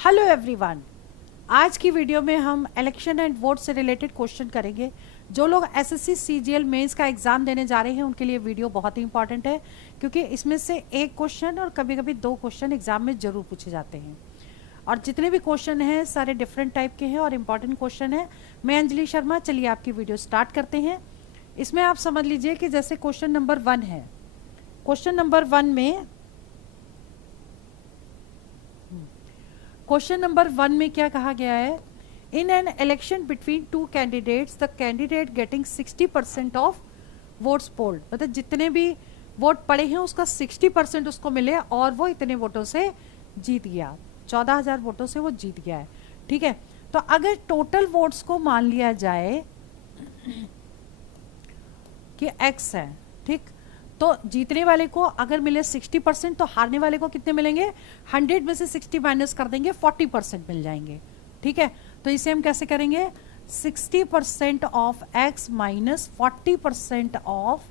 Hello everyone. आज की video में हम इलेक्शन एंड वोट से रिलेटेड क्वेश्चन करेंगे। जो लोग एसएससी सीजीएल मेंस का एग्जाम देने जा रहे हैं उनके लिए वीडियो बहुत ही इंपॉर्टेंट है, क्योंकि इसमें से एक क्वेश्चन और कभी कभी दो क्वेश्चन एग्जाम में जरूर पूछे जाते हैं। और जितने भी क्वेश्चन हैं सारे डिफरेंट टाइप के हैं और इम्पॉर्टेंट क्वेश्चन है। मैं अंजलि शर्मा, चलिए आपकी वीडियो स्टार्ट करते हैं। इसमें आप समझ लीजिए कि जैसे क्वेश्चन नंबर 1 है। क्वेश्चन नंबर 1 में क्या कहा गया है? इन an election between two candidates the candidate getting 60% of votes polled, मतलब जितने भी वोट पड़े हैं उसका 60% उसको मिले और वो इतने वोटों से जीत गया। 14,000 वोटों से वो जीत गया है। ठीक है, तो अगर टोटल वोट्स को मान लिया जाए कि x है, ठीक, तो जीतने वाले को अगर मिले 60% तो हारने वाले को कितने मिलेंगे? 100 में से 60 माइनस कर देंगे, 40% मिल जाएंगे। ठीक है, तो इसे हम कैसे करेंगे? 60% of x minus 40% of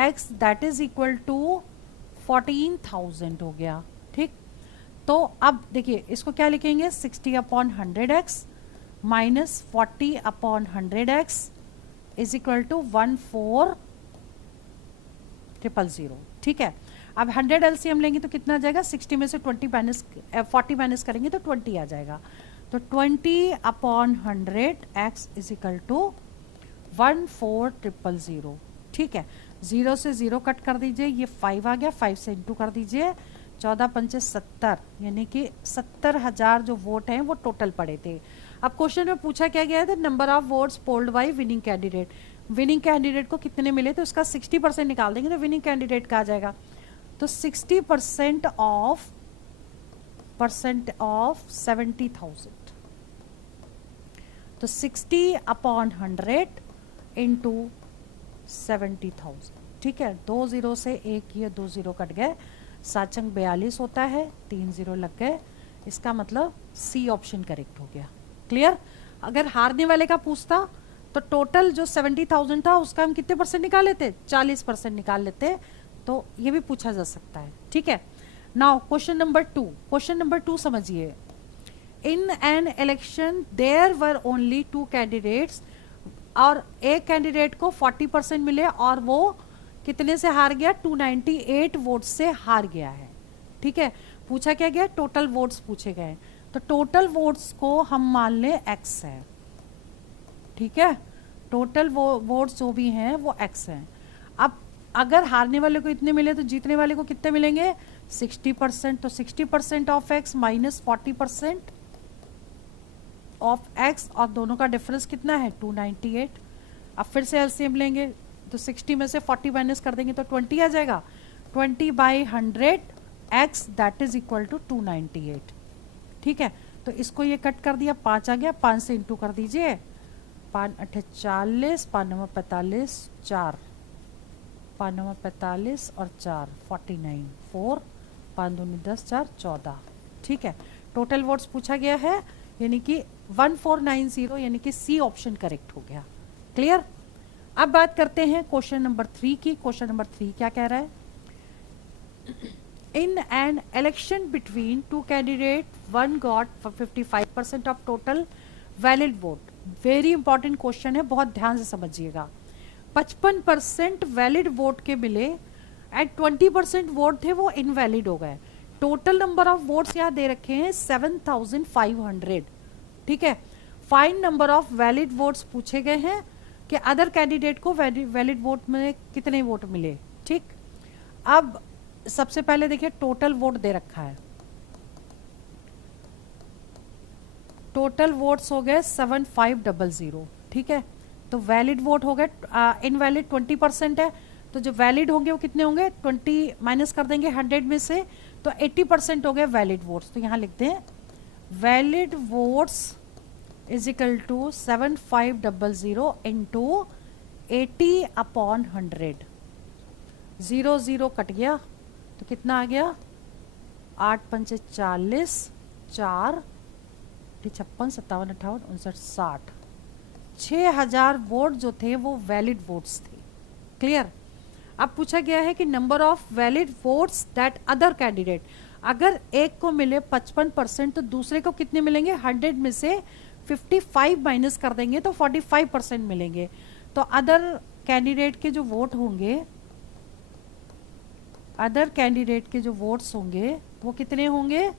x that is equal to 14,000 हो गया। ठीक, तो अब देखिए इसको क्या लिखेंगे? 60/100x minus 40/100x is equal to 14,000। ठीक है, अब 100 एलसीएम लेंगे तो कितना आ जाएगा? 60 में से 40 माइनस करेंगे तो 20 आ जाएगा। तो 20/100 x इज इक्वल टू 14,000। ठीक है, 0 से 0 कट कर दीजिए, ये 5 आ गया, 5 से इंटू कर दीजिए, 14 पंचे 70, यानी कि 70,000 जो वोट हैं वो टोटल पड़े थे। अब क्वेश्चन में पूछा क्या गया था? Number of votes polled bye winning candidate. Winning candidate को कितने मिले तो उसका 60% निकाल देंगे तो विनिंग कैंडिडेट का आ जाएगा। तो 60% ऑफ 70,000, तो 60/100 इंटू 70,000। ठीक है, 2 0 से एक ये 2 0 कट गए, 7 अंक 42 होता है, 3 0 लग गए। इसका मतलब सी ऑप्शन करेक्ट हो गया। क्लियर? अगर हारने वाले का पूछता तो टोटल जो 70,000 था उसका हम कितने परसेंट निकाल लेते? 40% निकाल लेते। तो ये भी पूछा जा सकता है। ठीक है, now question number 2। Question number 2 समझिए। In an election there were only 2 candidates, और एक कैंडिडेट को 40% मिले और वो कितने से हार गया? 298 वोट से हार गया है। ठीक है, पूछा क्या गया? टोटल वोट्स पूछे गए। तो टोटल वोट्स को हम मान लें x है। ठीक है, टोटल वोट्स जो भी हैं वो x हैं। अब अगर हारने वाले को इतने मिले तो जीतने वाले को कितने मिलेंगे? 60%। तो 60% of x minus 40% of x, और दोनों का डिफरेंस कितना है? 298। अब फिर से एलसीएम लेंगे तो 60 में से 40 माइनस कर देंगे तो 20 आ जाएगा। 20/100 x that is equal to 298। ठीक है, तो इसको ये कट कर दिया, 5 आ गया, 5 से इंटू कर दीजिए, 5 8 40, 5 9 45, 4 5 9 45 और 4 49, 4 5 2 10 4 14। ठीक है, टोटल वोट्स पूछा गया है, यानी कि 1490, यानी कि सी ऑप्शन करेक्ट हो गया। क्लियर? अब बात करते हैं क्वेश्चन नंबर 3 की। क्वेश्चन नंबर 3 क्या कह रहा है? In an election between two candidates, one got 55% of total valid vote. Very important question है, बहुत ध्यान से समझिएगा। 55% वैलिड वोट के मिले एंड 20% वोट थे वो इनवैलिड हो गए। टोटल नंबर ऑफ वोट्स यहाँ दे रखे हैं 7,500। ठीक है, find number of valid votes पूछे गए हैं कि अदर कैंडिडेट को वैलिड वोट में कितने वोट मिले। ठीक, अब सबसे पहले देखिए टोटल वोट दे रखा है। टोटल वोट्स हो गए 7500। ठीक है, तो वैलिड वोट हो गए, इनवैलिड 20% है, तो जो वैलिड होंगे वो कितने होंगे? 20 माइनस कर देंगे 100 में से, तो 80% हो गए वैलिड वोट्स। तो यहाँ लिखते हैं valid votes is equal to 7500 into 80/100। 0 0 cut गया तो कितना आ गया? 8 पंचे 40, 4 56 57 58 59 60। 6,000 वोट जो थे वो वैलिड वोट्स थे। क्लियर? अब पूछा गया है कि number of valid votes that other candidate, अगर एक को मिले 55% तो दूसरे को कितने मिलेंगे? 100 में से 55 माइनस कर देंगे तो 45% मिलेंगे। तो अदर कैंडिडेट के जो वोट होंगे, अदर कैंडिडेट के जो वोट्स होंगे वो कितने होंगे?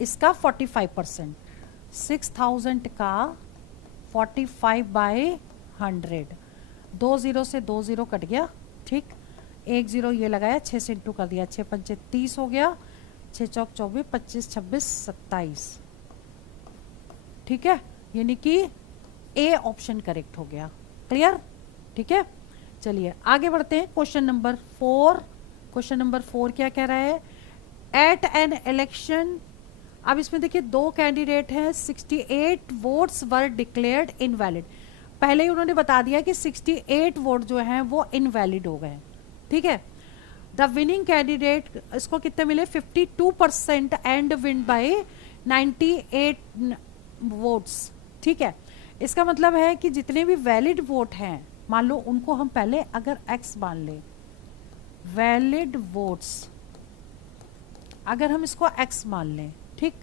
इसका 45%, 6000 का 45/100, 2 0 से 2 0 कट गया, ठीक, 1 0 ये लगाया, 6 से इंटू कर दिया, 6 पंचे 30 हो गया, 6 चौक 24, 25 26 27, ठीक है, यानी कि ए ऑप्शन करेक्ट हो गया। क्लियर? ठीक है, चलिए आगे बढ़ते हैं। क्वेश्चन नंबर 4, क्वेश्चन नंबर 4 क्या कह रहा है? एट एन इलेक्शन, अब इसमें देखिए दो कैंडिडेट हैं, 68 वोट्स वर डिक्लेयर्ड इनवैलिड। पहले ही उन्होंने बता दिया कि 68 वोट जो हैं वो इनवैलिड हो गए, ठीक है। द विनिंग कैंडिडेट, इसको कितने मिले? 52% एंड विन बाय 98 वोट्स, ठीक है। इसका मतलब है कि जितने भी वैलिड वोट हैं, मान लो उनको हम पहले अगर x मान लें, वैलिड वोट्स अगर हम इसको x मान लें, ठीक,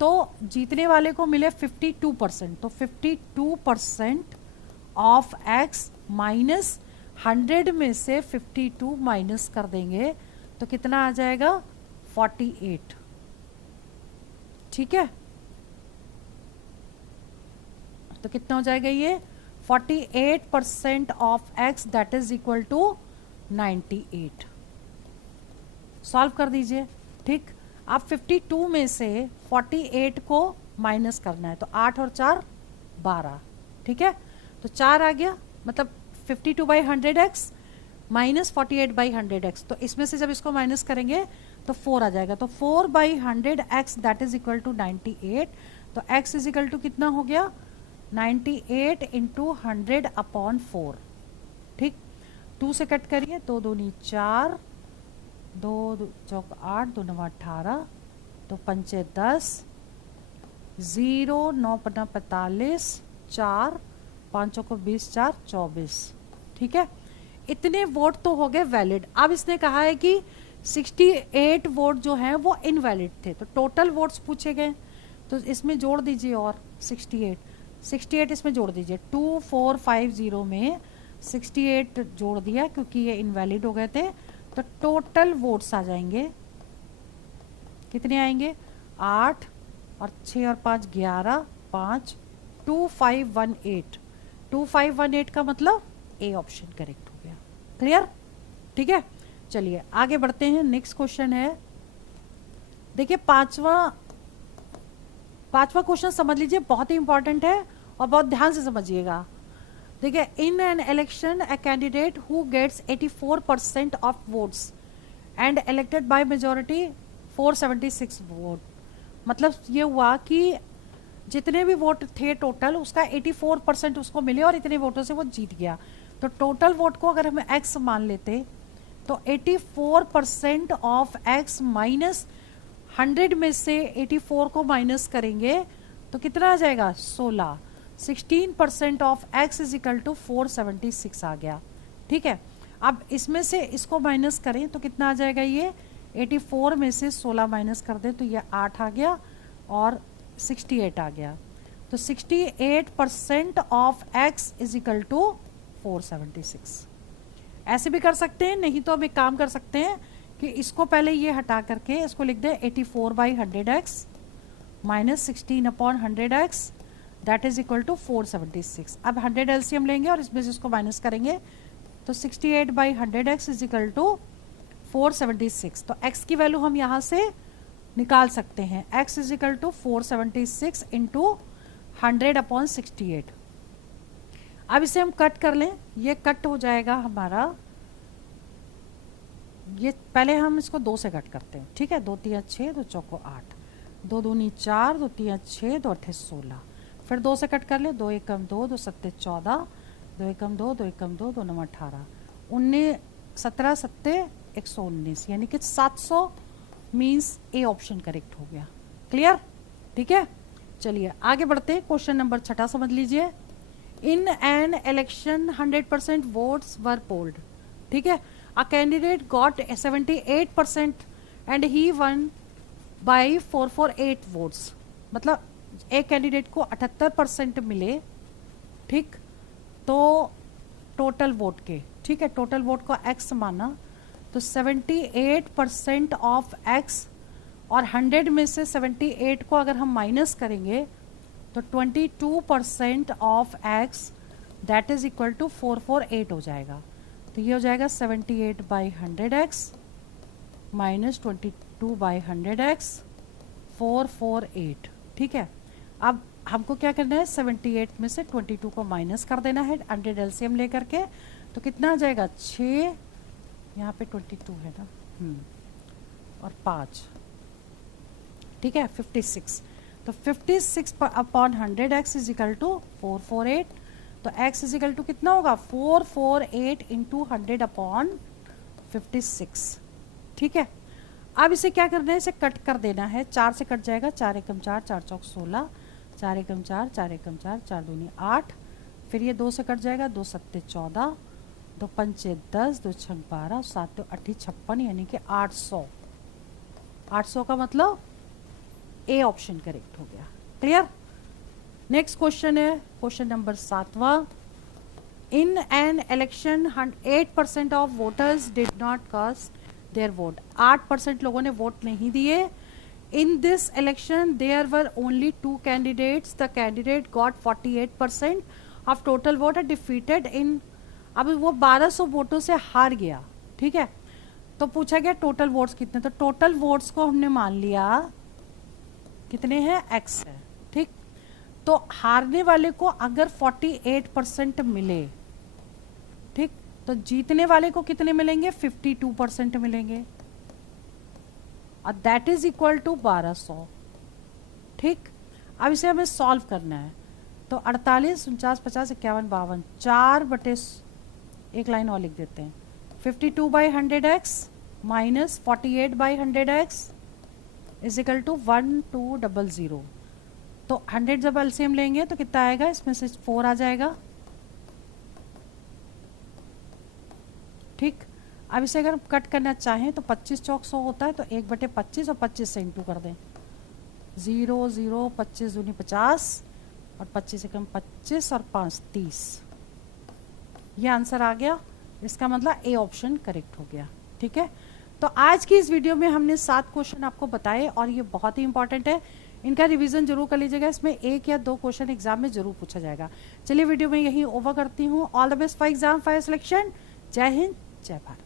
तो जीतने वाले को मिले 52%, तो 52% ऑफ x माइनस 100 में से 52 माइनस कर देंगे तो कितना आ जाएगा? 48, ठीक है। तो कितना हो जाएगा ये? 48% of x that is equal to 98। Solve कर दीजिए, ठीक। आप 52 में से 48 को माइनस करना है, तो 8 और 4 12, ठीक है। तो 4 आ गया, मतलब 52/100x माइनस 48/100x, तो इसमें से जब इसको माइनस करेंगे तो 4 आ जाएगा, तो 4/100x that is equal to 98। तो x इज इक्वल टू कितना हो गया? 98 इंटू 100/4, ठीक। 2 से कट करिए, 2 दूनी 4, 2 चौक 8, 2 9 18, 2 पंचे 10, 0 9 पन्ना 45, 4 5 को 20, 4 24, ठीक है। इतने वोट तो हो गए वैलिड। अब इसने कहा है कि 68 वोट जो हैं वो इनवैलिड थे, तो टोटल वोट्स पूछे गए, तो इसमें जोड़ दीजिए और 68 इसमें जोड़ दीजिए। 2450 में 68 जोड़ दिया क्योंकि ये इनवैलिड हो गए थे, तो टोटल वोट्स आ जाएंगे, कितने आएंगे? 8 और 6 और 5 11, 5 2518। 2518 का मतलब ए ऑप्शन करेक्ट हो गया। क्लियर? ठीक है, चलिए आगे बढ़ते हैं। नेक्स्ट क्वेश्चन है, देखिए पांचवा क्वेश्चन समझ लीजिए, बहुत ही इंपॉर्टेंट है और बहुत ध्यान से समझिएगा। देखिए, in an election a candidate who gets 84% of votes and elected by majority 476 vote, मतलब ये हुआ कि जितने भी वोट थे टोटल उसका 84% उसको मिले और इतने वोटों से वो जीत गया। तो टोटल वोट को अगर हम x मान लेते तो 84% ऑफ x माइनस 100 में से 84 को माइनस करेंगे तो कितना आ जाएगा? 16। 16% of x is equal to 476 आ गया, ठीक है। अब इसमें से इसको माइनस करें तो कितना आ जाएगा? ये 84 में से 16 माइनस कर दें तो ये 8 आ गया और 68 आ गया। तो 68% of x is equal to 476। ऐसे भी कर सकते हैं, नहीं तो हम एक काम कर सकते हैं कि इसको पहले ये हटा करके इसको लिख दें 84/100x minus 16/100x that is equal to 476। अब 100 एलसीएम लेंगे और इसमें से इसको माइनस करेंगे तो 68/100x इज इक्वल टू 476। तो x की वैल्यू हम यहाँ से निकाल सकते हैं, x is equal to 476 into 100/68। अब इसे हम कट कर लें, ये कट हो जाएगा हमारा, ये पहले हम इसको 2 से कट करते हैं, ठीक है। 2 3 6, 2 चौको 8, 2 दूनी 4, 2 3 6, 2 8 16, फिर 2 से कट कर ले, 2 एकम 2, 2 सत्ते 14, 2 एकम 2, 2 एकम 2, 2 9 18, 19 17 सत्ते 119, यानी कि 700 मीन्स ए ऑप्शन करेक्ट हो गया। क्लियर? ठीक है, चलिए आगे बढ़ते हैं। क्वेश्चन नंबर 6 समझ लीजिए। इन an election 100% votes were polled, ठीक है। A candidate got 78% and he one by 448 votes, मतलब एक कैंडिडेट को 78% मिले, ठीक, तो टोटल वोट के, ठीक है, टोटल वोट को x माना, तो 78% ऑफ x, और 100 में से 78 को अगर हम माइनस करेंगे तो 22% of x that is equal to 448 हो जाएगा। तो ये हो जाएगा 78/100x माइनस 22/100x 448, ठीक है। अब हमको क्या करना है, 78 में से 22 को माइनस कर देना है 100 एलसीएम लेकर के, तो कितना आ जाएगा 6, यहाँ पे 22 है ना, और 5, ठीक है, 56। तो 56/100x इज इक्वल टू 448, तो x इज इक्वल टू कितना होगा 448 इंटू 100/56, ठीक है। अब इसे क्या करना है, इसे कट कर देना है, 4 से कट जाएगा, 4 एकम 4, 4 चौक 16, 4 एकम 4, 4 एकम 4, 4 दूनी 8, फिर ये 2 से कट जाएगा, 2 सत्ते 14, 2 पंचे 10, 2 छंग 12, 7 2 8 56, यानी कि 800। 800 का मतलब ए ऑप्शन करेक्ट हो गया। क्लियर। नेक्स्ट क्वेश्चन है क्वेश्चन नंबर 7वां। In an election 8% of voters did not cast their vote. 8% लोगों ने वोट नहीं दिए। In this election there were only 2 candidates, the candidate got 48% of total vote and defeated in. अब वो 1200 वोटों से हार गया, ठीक है। तो पूछा गया टोटल वोट्स कितने, तो टोटल वोट्स को हमने मान लिया कितने हैं, x है, ठीक। तो हारने वाले को अगर 48% मिले, ठीक, तो जीतने वाले को कितने मिलेंगे, 52% मिलेंगे, और दैट इज इक्वल टू 1200, ठीक। अब इसे हमें सॉल्व करना है, तो 48 49 50 51 52, 4 एक लाइन और लिख देते हैं, 52/100x minus 48/100x is equal to 1200। तो 100 जब एलसीएम लेंगे तो कितना आएगा, इसमें से 4 आ जाएगा, ठीक। अब इसे अगर कट करना चाहें तो 25 चौक 100 होता है, तो 1/25 और 25 से इंटू कर दें, 0 0 25 दूनी 50 और 25 से कम 25 और 5 30। ये आंसर आ गया, इसका मतलब ए ऑप्शन करेक्ट हो गया, ठीक है। तो आज की इस वीडियो में हमने 7 क्वेश्चन आपको बताए और ये बहुत ही इंपॉर्टेंट है, इनका रिवीजन जरूर कर लीजिएगा, इसमें 1 या 2 क्वेश्चन एग्जाम में जरूर पूछा जाएगा। चलिए वीडियो में यही ओवर करती हूँ। All the best for exam, for selection. जय हिंद, जय भारत।